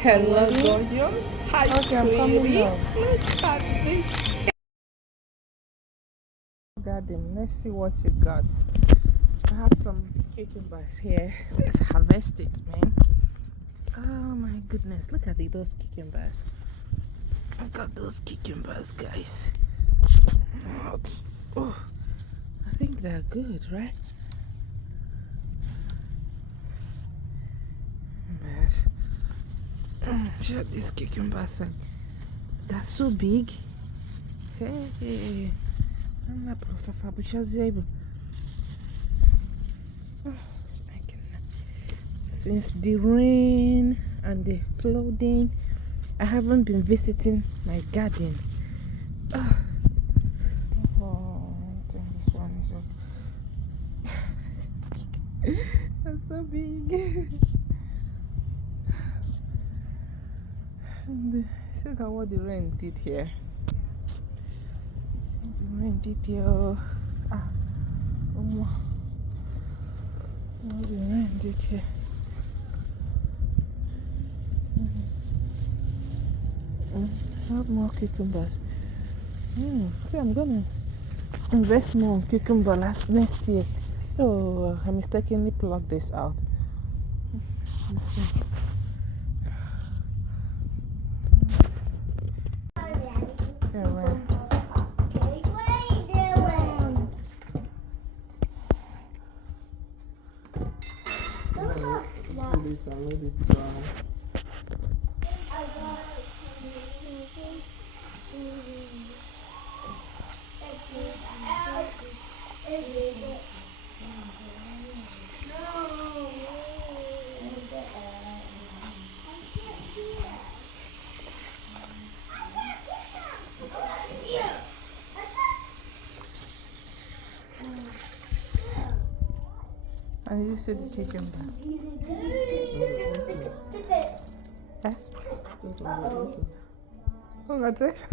Hello, gorgeous. Hi, Okay, I'm coming sweetie. now. Look at this garden. Let's see what you got. I have some cucumbers here. Let's harvest it, man. Oh my goodness. Look at those cucumbers. Look at those cucumbers, guys. Oh, I think they're good, right? Yes. Check these cucumbers. They're so big. Hey, I'm not professional. Since the rain and the flooding, I haven't been visiting my garden. Oh, I think this one is so that's so big. And look at what the rain did here. The rain did here. Ah, what the rain did here. I have more cucumbers. See, I'm gonna invest more in cucumber next year. Oh, I mistakenly plucked this out. Yeah, well. And you see the cucumber. Eh? Congratulations.